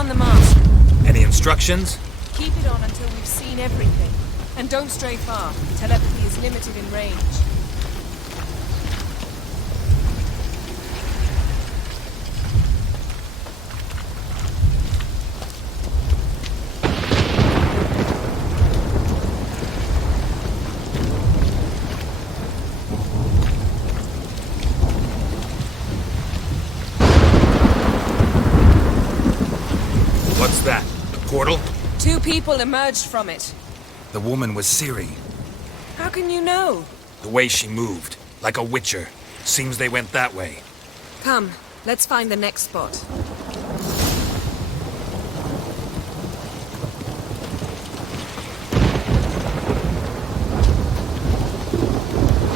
on the mask. Any instructions? Keep it on until we've seen everything. And don't stray far. Telepathy is limited in range. What's that? A portal? 2 people emerged from it. The woman was Ciri. How can you know? The way she moved, like a witcher. Seems they went that way. Come, let's find the next spot.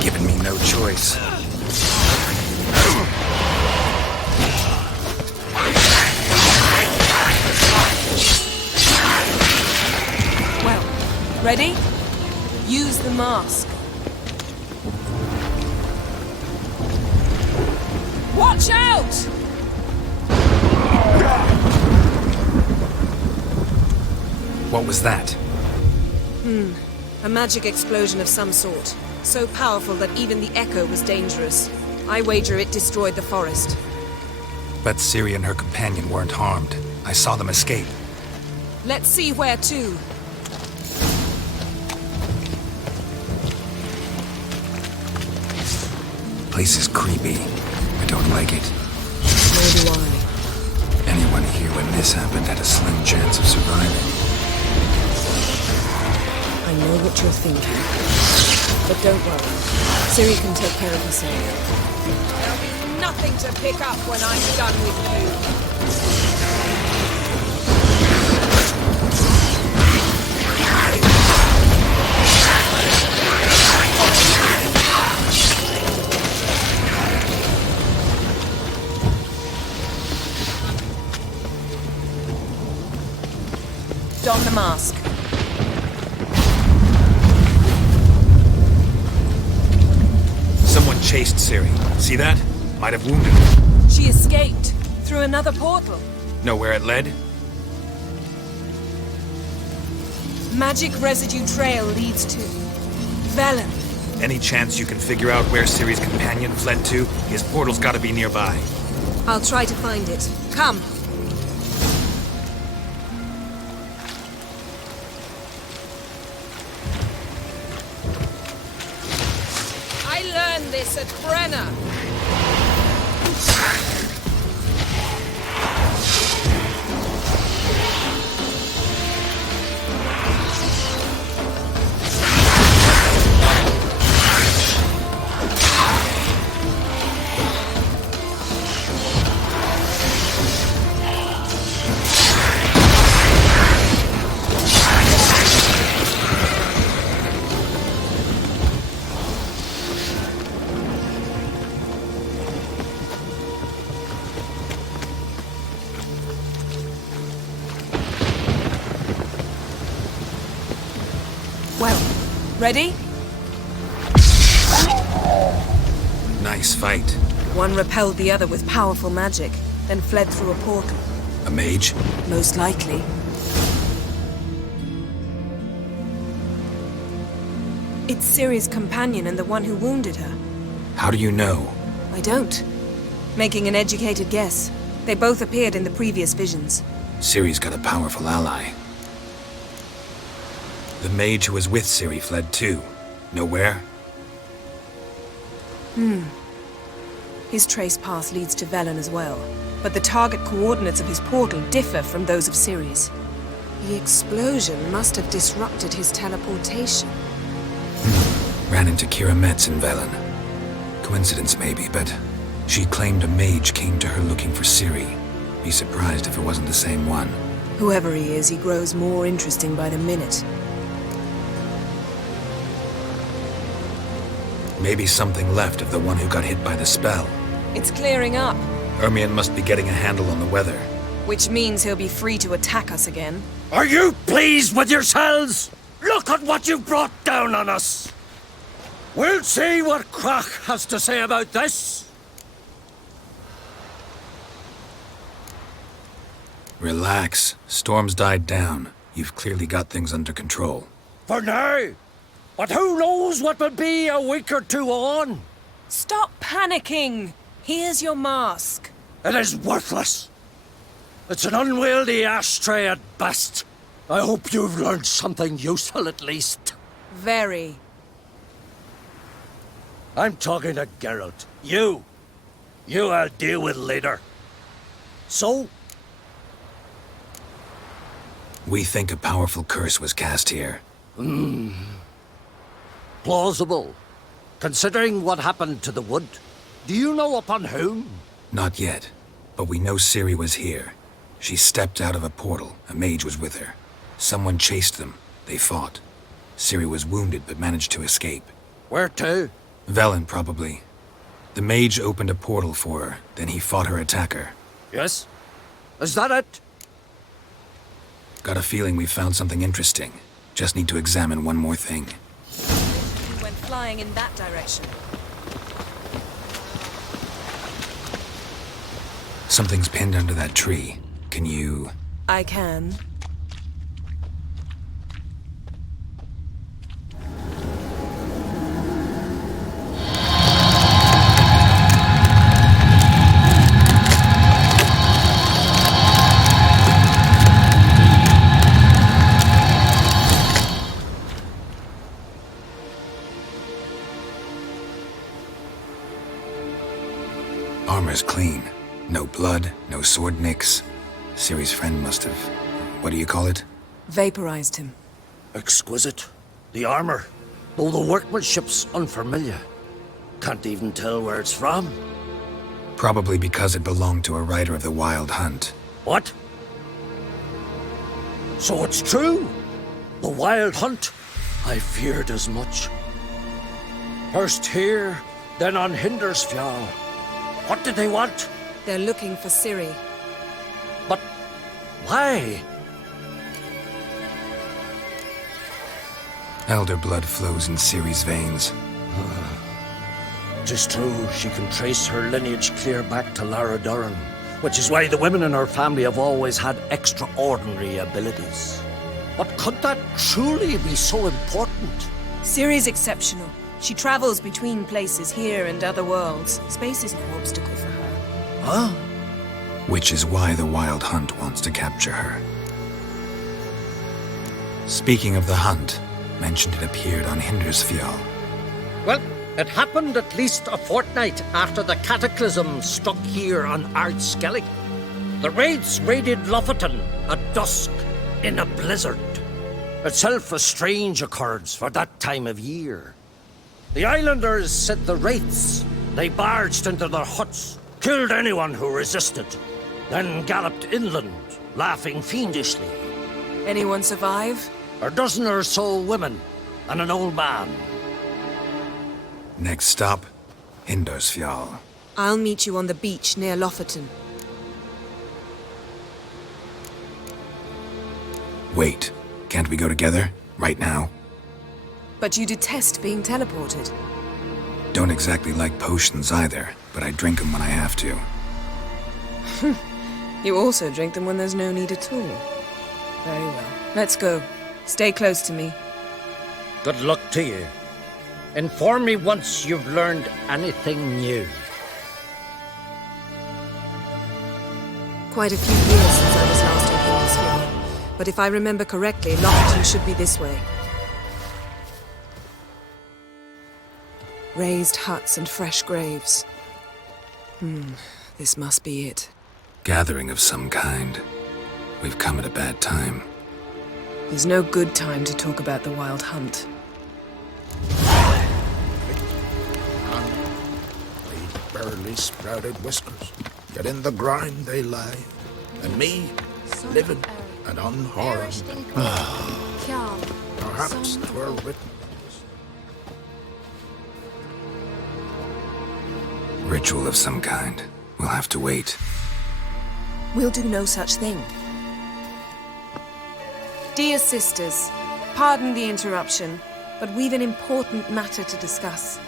Giving me no choice. Well, ready? Use the mask. Watch out! What was that? A magic explosion of some sort. So powerful that even the echo was dangerous. I wager it destroyed the forest. Bet Ciri and her companion weren't harmed. I saw them escape. Let's see where to. Place is creepy. I don't like it. Nor do I. Anyone here when this happened had a slim chance of surviving. I know what you're thinking. But don't worry. Ciri can take care of herself. There'll be nothing to pick up when I'm done with you. Don the mask. Someone chased Ciri. See that? Might have wounded her. She escaped through another portal. Know where it led? Magic residue trail leads to Velen. Any chance you can figure out where Ciri's companion fled to? His portal's gotta be nearby. I'll try to find it. Come. I learned this at Brenner. Well, ready? Nice fight. One repelled the other with powerful magic, then fled through a portal. A mage? Most likely. It's Ciri's companion and the one who wounded her. How do you know? I don't. Making an educated guess. They both appeared in the previous visions. Ciri's got a powerful ally. The mage who was with Ciri fled too. Know where? His trace path leads to Velen as well. But the target coordinates of his portal differ from those of Ciri's. The explosion must have disrupted his teleportation. Ran into Kira Metz in Velen. Coincidence maybe, but she claimed a mage came to her looking for Ciri. Be surprised if it wasn't the same one. Whoever he is, he grows more interesting by the minute. Maybe something left of the one who got hit by the spell. It's clearing up, Ermion must be getting a handle on the weather. which means he'll be free to attack us again. Are you pleased with yourselves? Look at what you've brought down on us! We'll see what Crach has to say about this. Relax. Storm's died down. You've clearly got things under control. For now. But who knows what will be a week or two on? Stop panicking! Here's your mask. It is worthless. It's an unwieldy ashtray at best. I hope you've learned something useful at least. Very. I'm talking to Geralt. You I'll deal with later. So? We think a powerful curse was cast here. Plausible. Considering what happened to the wood. Do you know upon whom? Not yet, but we know Ciri was here. She stepped out of a portal. A mage was with her. Someone chased them. They fought. Ciri was wounded but managed to escape. Where to? Velen, probably. The mage opened a portal for her, then he fought her attacker. Yes? Is that it? Got a feeling we found something interesting. Just need to examine one more thing. You went flying in that direction. Something's pinned under that tree. Can you... I can. Armor's clean. No blood, no sword nicks. Ciri's friend must have... what do you call it? Vaporized him. Exquisite. The armor, though the workmanship's unfamiliar. Can't even tell where it's from. Probably because it belonged to a rider of the Wild Hunt. What? So it's true? The Wild Hunt? I feared as much. First here, then on Hindersfjall. What did they want? They're looking for Ciri. But why? Elder blood flows in Ciri's veins. Tis true, she can trace her lineage clear back to Lara Duran, which is why the women in her family have always had extraordinary abilities. But could that truly be so important? Ciri's exceptional. She travels between places here and other worlds. Space is no obstacle for her. Huh? Which is why the Wild Hunt wants to capture her. Speaking of the hunt, mentioned it appeared on Hindersfjall. Well, it happened at least a fortnight after the cataclysm struck here on Ardskellig. The raids raided Lofoten at dusk in a blizzard. Itself a strange occurrence for that time of year. The islanders said the wraiths. They barged into their huts, killed anyone who resisted, then galloped inland, laughing fiendishly. Anyone survive? A dozen or so women and an old man. Next stop, Hindersfjall. I'll meet you on the beach near Lofoten. Wait, can't we go together? Right now? But you detest being teleported. Don't exactly like potions either, but I drink them when I have to. You also drink them when there's no need at all. Very well. Let's go. Stay close to me. Good luck to you. Inform me once you've learned anything new. Quite a few years since I was last in Hindersfjall. But if I remember correctly, Lofoten should be this way. Raised huts and fresh graves. This must be it. Gathering of some kind. We've come at a bad time. There's no good time to talk about the Wild Hunt. They barely sprouted whiskers, yet in the grind they lie, and me, living and unharmed. Perhaps 'twere written. Ritual of some kind. We'll have to wait. We'll do no such thing. Dear sisters, pardon the interruption, but we've an important matter to discuss.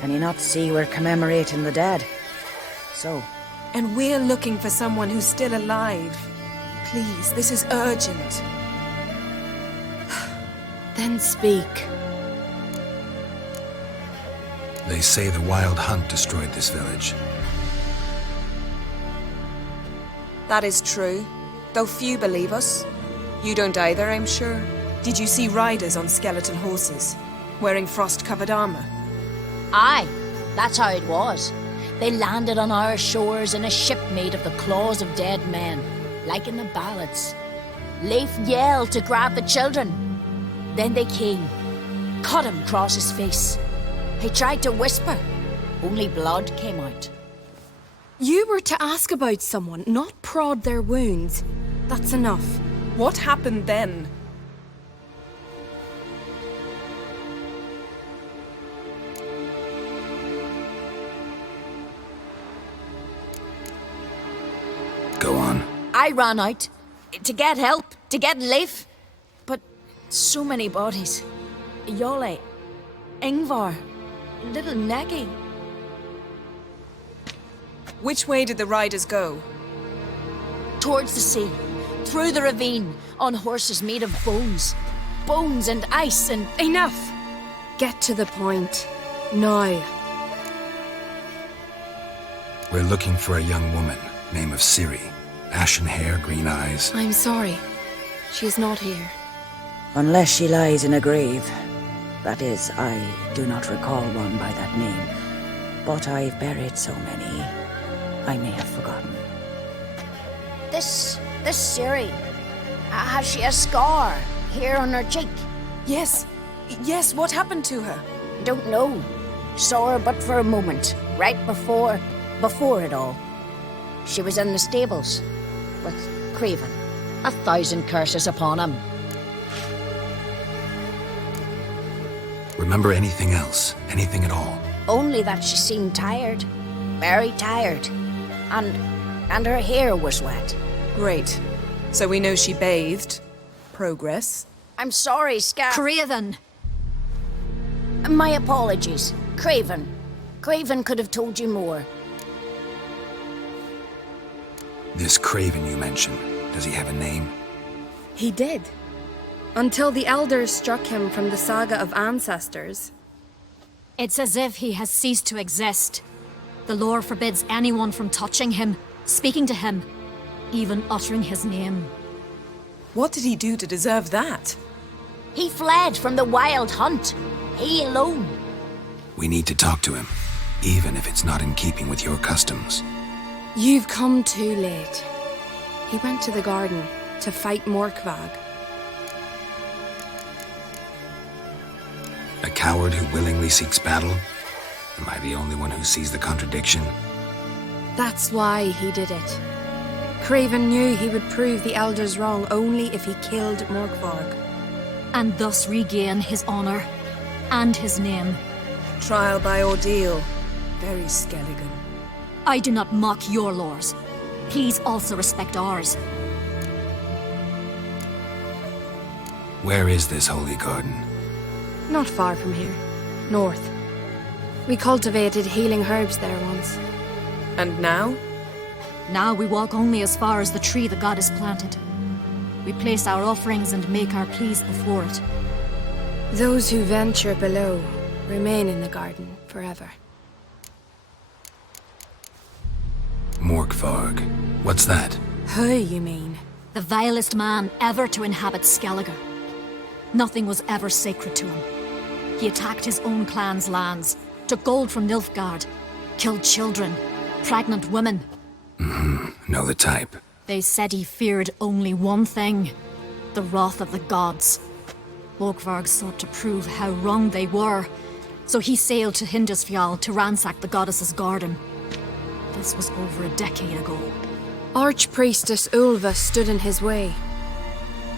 Can you not see we're commemorating the dead? So, And we're looking for someone who's still alive. Please, this is urgent. Then speak. They say the wild hunt destroyed this village. That is true, though few believe us. You don't either, I'm sure. Did you see riders on skeleton horses, wearing frost-covered armor? Aye, that's how it was. They landed on our shores in a ship made of the claws of dead men, like in the ballads. Leif yelled to grab the children. Then they came, cut him across his face. He tried to whisper, only blood came out. You were to ask about someone, not prod their wounds. That's enough. What happened then? Go on. I ran out to get help, to get Leif. But so many bodies. Yolle, Ingvar, little Neggy. Which way did the riders go? Towards the sea, through the ravine, on horses made of bones. Bones and ice and... Enough! Get to the point. Now. We're looking for a young woman, name of Ciri. Ashen hair, green eyes. I'm sorry. She is not here. Unless she lies in a grave. That is, I do not recall one by that name. But I've buried so many, I may have forgotten. This Ciri, has she a scar here on her cheek? Yes, what happened to her? Don't know. Saw her but for a moment, right before it all. She was in the stables with Craven. 1,000 curses upon him. Remember anything else? Anything at all? Only that she seemed tired. Very tired. And her hair was wet. Great. So we know she bathed. Progress. I'm sorry, Craven! My apologies. Craven. Craven could have told you more. This Craven you mentioned, does he have a name? He did. Until the elders struck him from the saga of ancestors. It's as if he has ceased to exist. The lore forbids anyone from touching him, speaking to him, even uttering his name. What did he do to deserve that? He fled from the wild hunt. He alone. We need to talk to him, even if it's not in keeping with your customs. You've come too late. He went to the garden to fight Morkvag. A coward who willingly seeks battle? Am I the only one who sees the contradiction? That's why he did it. Craven knew he would prove the elders wrong only if he killed Morkvarg. And thus regain his honor and his name. Trial by ordeal. Very Skelligan. I do not mock your laws. Please also respect ours. Where is this holy garden? Not far from here. North. We cultivated healing herbs there once. And now? Now we walk only as far as the tree the goddess planted. We place our offerings and make our pleas before it. Those who venture below remain in the garden forever. Morkvarg. What's that? Who, you mean? The vilest man ever to inhabit Skellige. Nothing was ever sacred to him. He attacked his own clan's lands, took gold from Nilfgaard, killed children, pregnant women. Know the type. They said he feared only one thing, the wrath of the gods. Morkvarg sought to prove how wrong they were, so he sailed to Hindisfjall to ransack the goddess's garden. This was over a decade ago. Archpriestess Ulva stood in his way.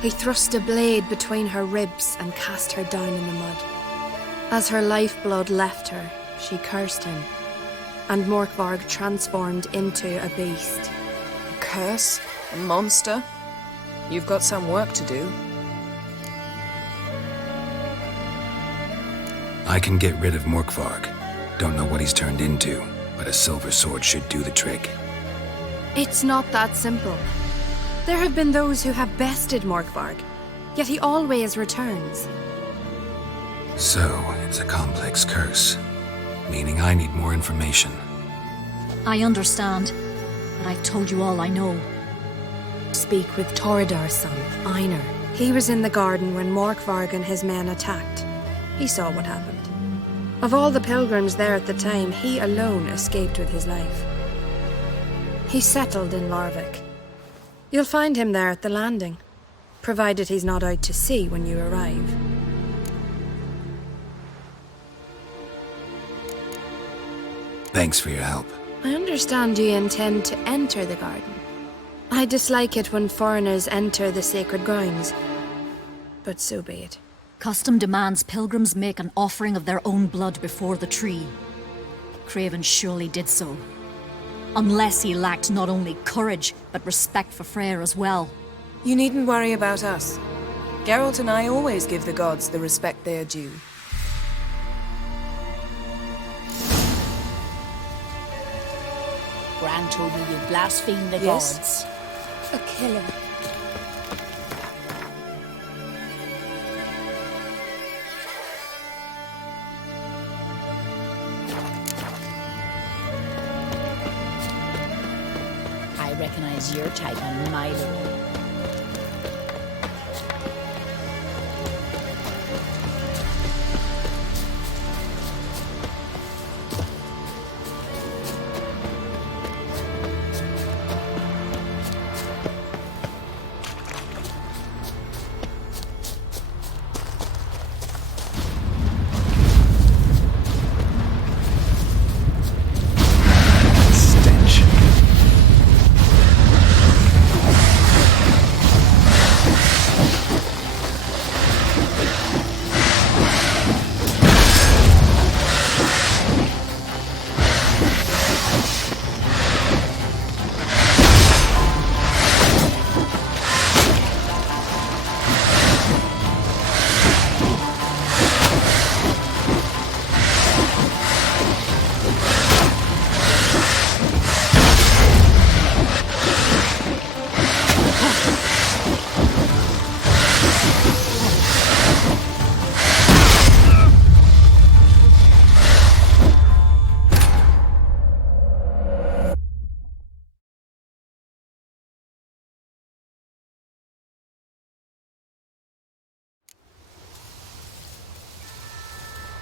He thrust a blade between her ribs and cast her down in the mud. As her lifeblood left her, she cursed him, and Morkvarg transformed into a beast. A curse? A monster? You've got some work to do. I can get rid of Morkvarg. Don't know what he's turned into, but a silver sword should do the trick. It's not that simple. There have been those who have bested Morkvarg, yet he always returns. So, it's a complex curse, meaning I need more information. I understand, but I've told you all I know. Speak with Torridar's son, Einar. He was in the garden when Morkvarg and his men attacked. He saw what happened. Of all the pilgrims there at the time, he alone escaped with his life. He settled in Larvik. You'll find him there at the landing, provided he's not out to sea when you arrive. Thanks for your help. I understand you intend to enter the garden. I dislike it when foreigners enter the sacred grounds, but so be it. Custom demands pilgrims make an offering of their own blood before the tree. Craven surely did so. Unless he lacked not only courage, but respect for Freyr as well. You needn't worry about us. Geralt and I always give the gods the respect they are due. Gran told me you blaspheme the Yes? gods. A killer. I recognize your type on my lord. Stench.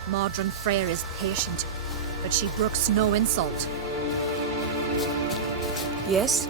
Modron Freyr is patient, but she brooks no insult. Yes?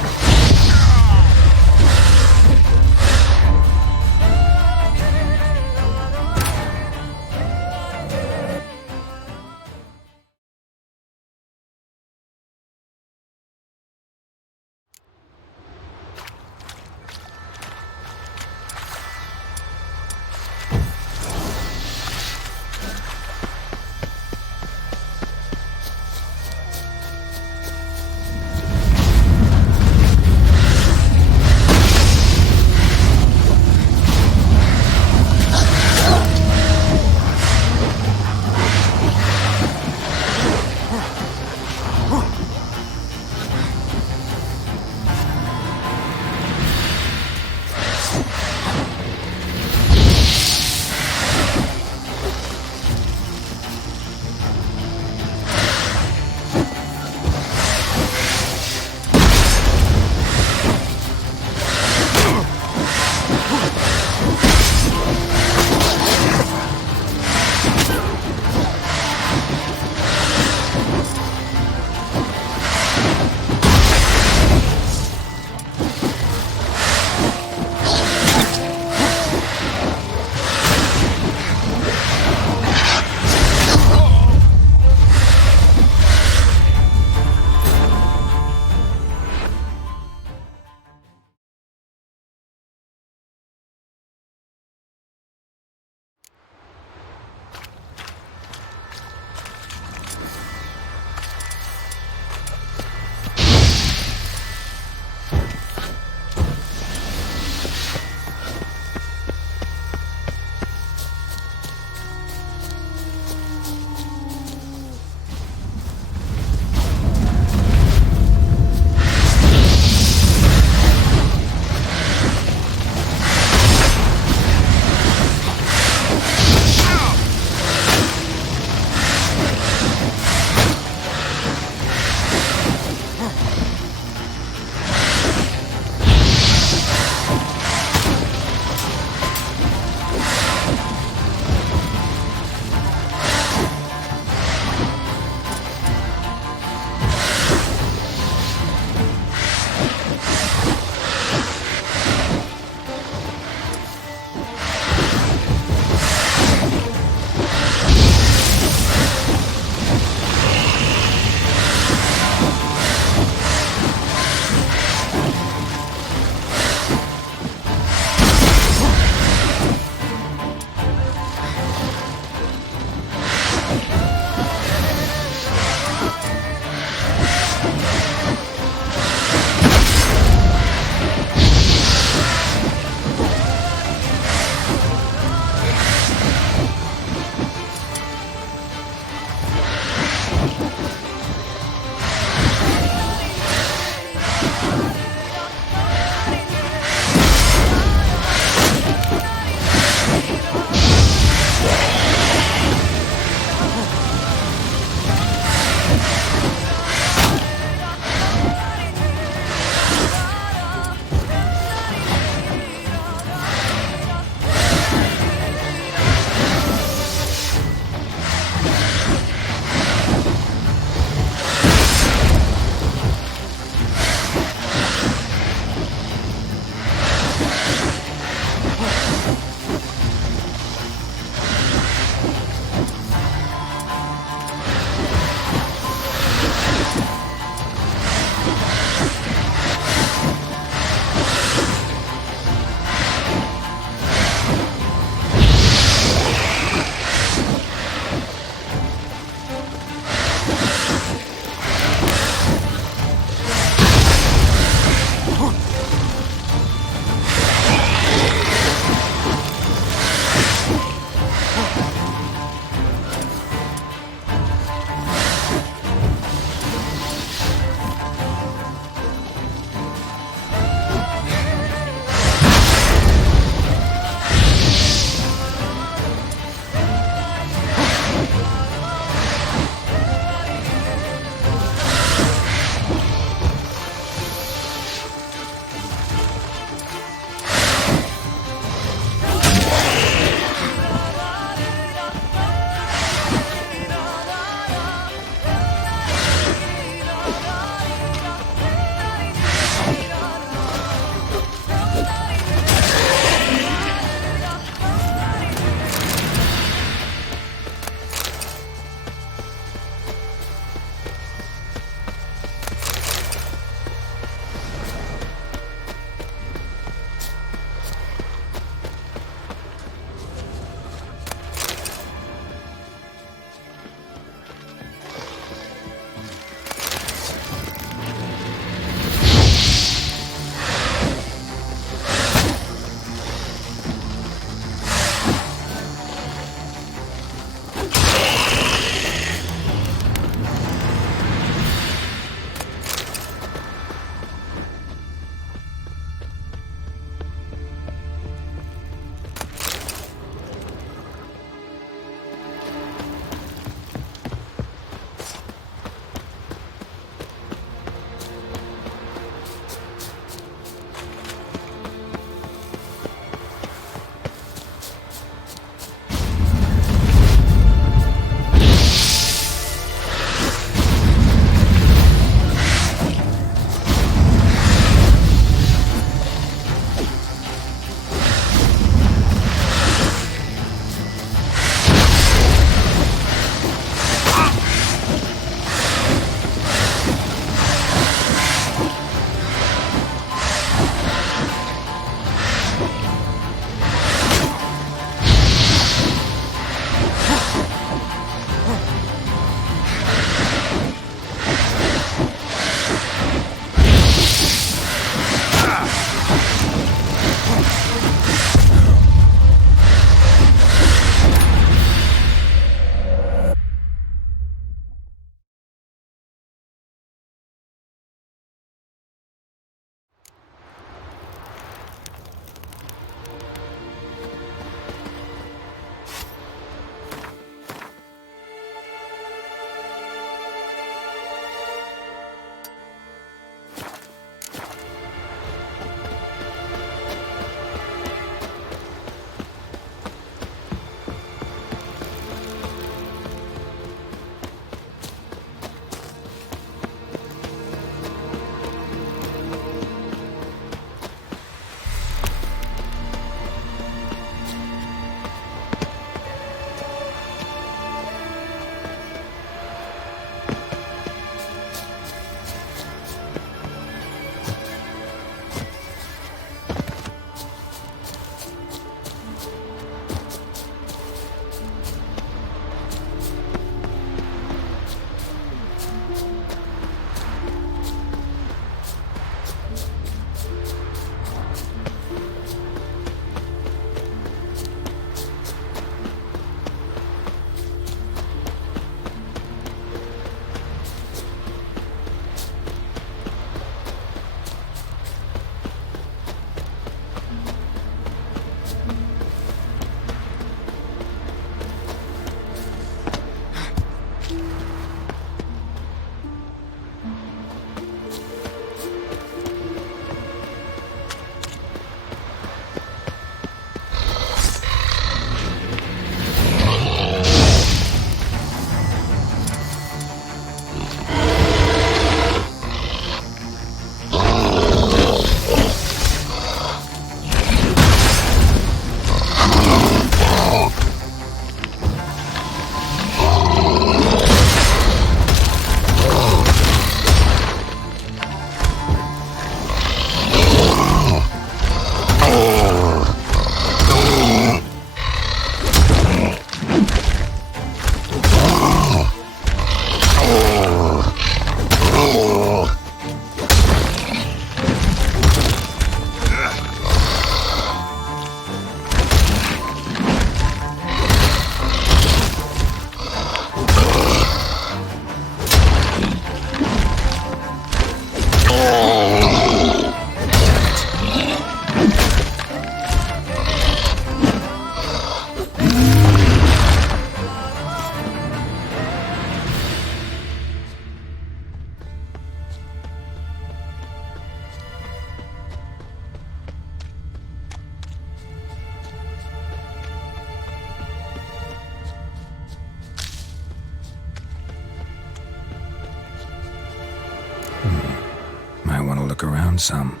look around some.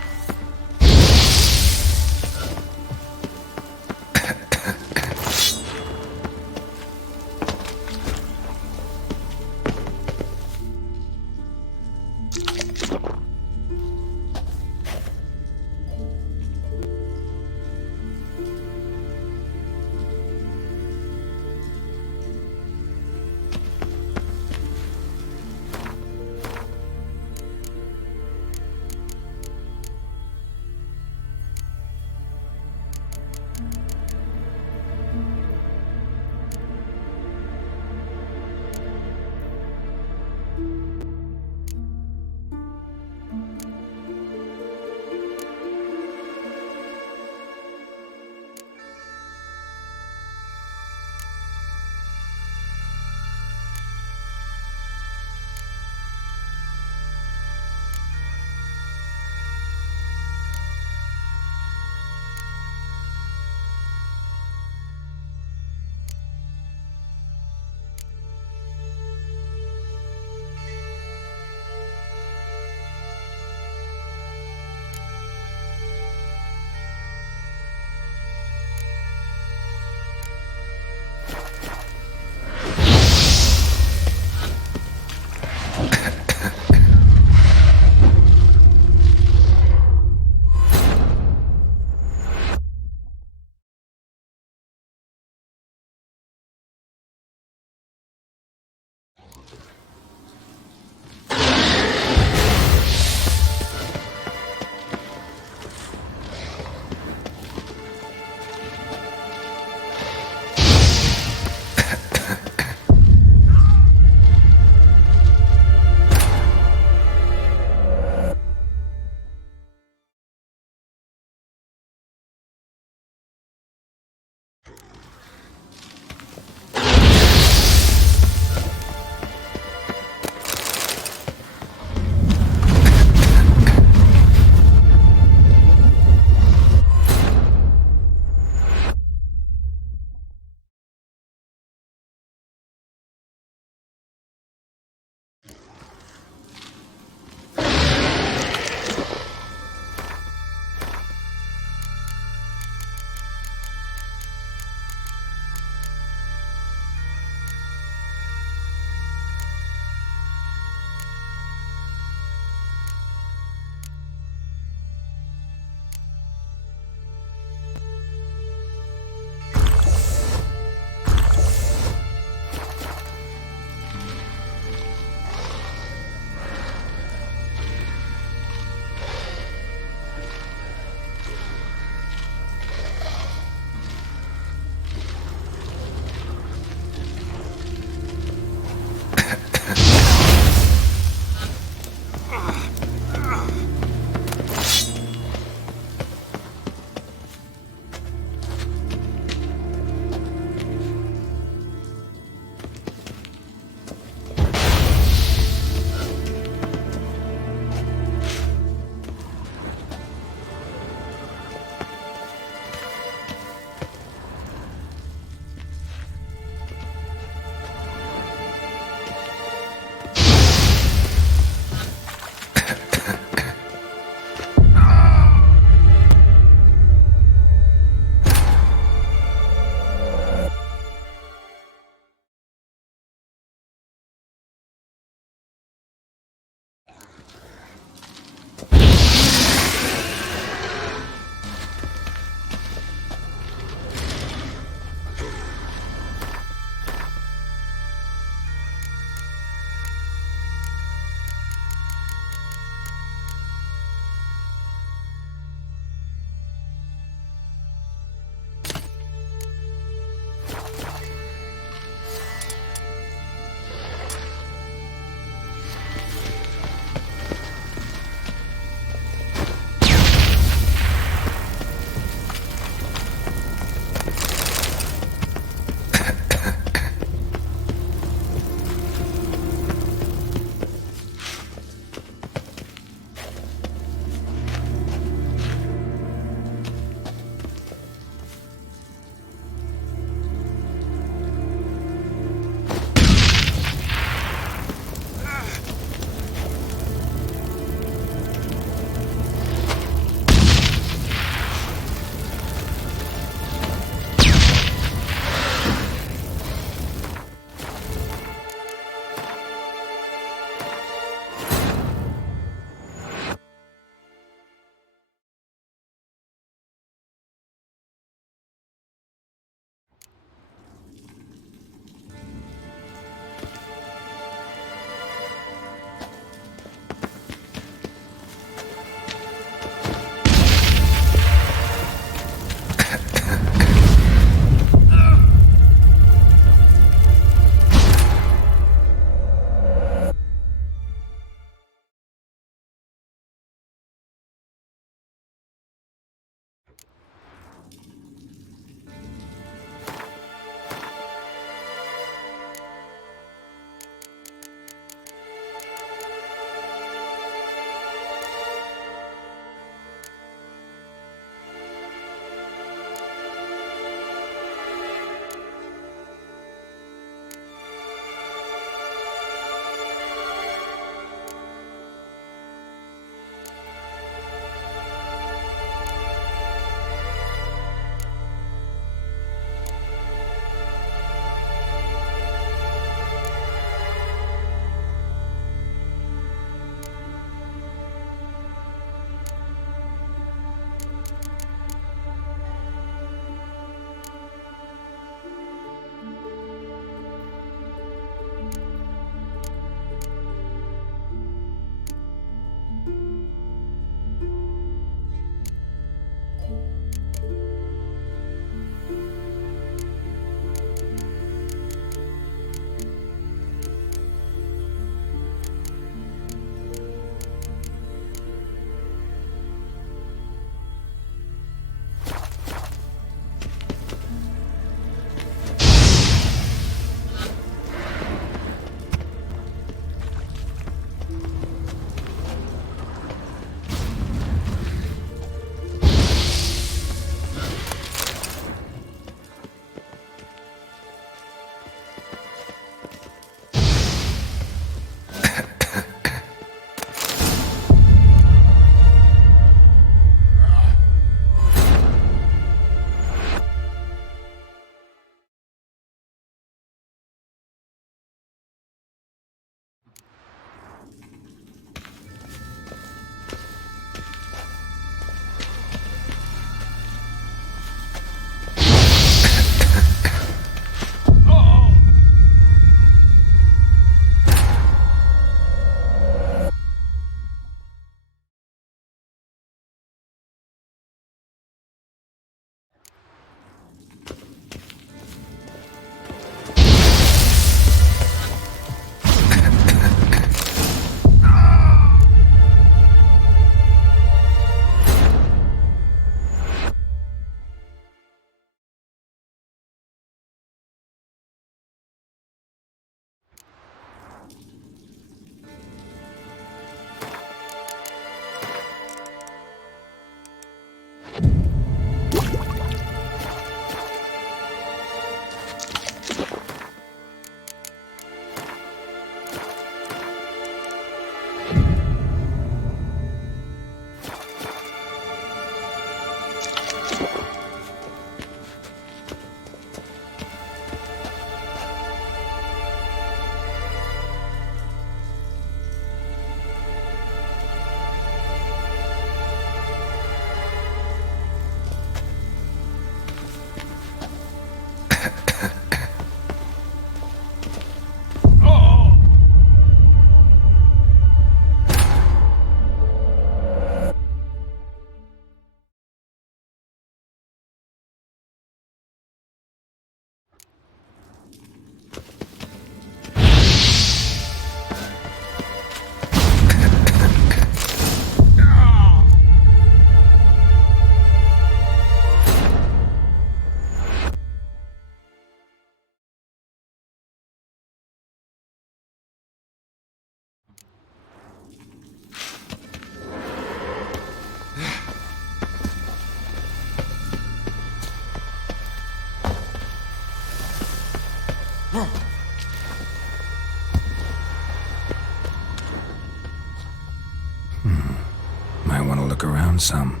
Might want to look around some.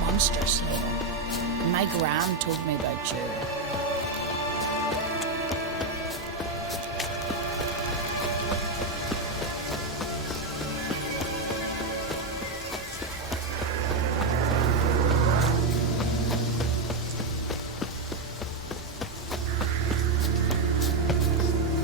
Monster slayer. My gran told me about you.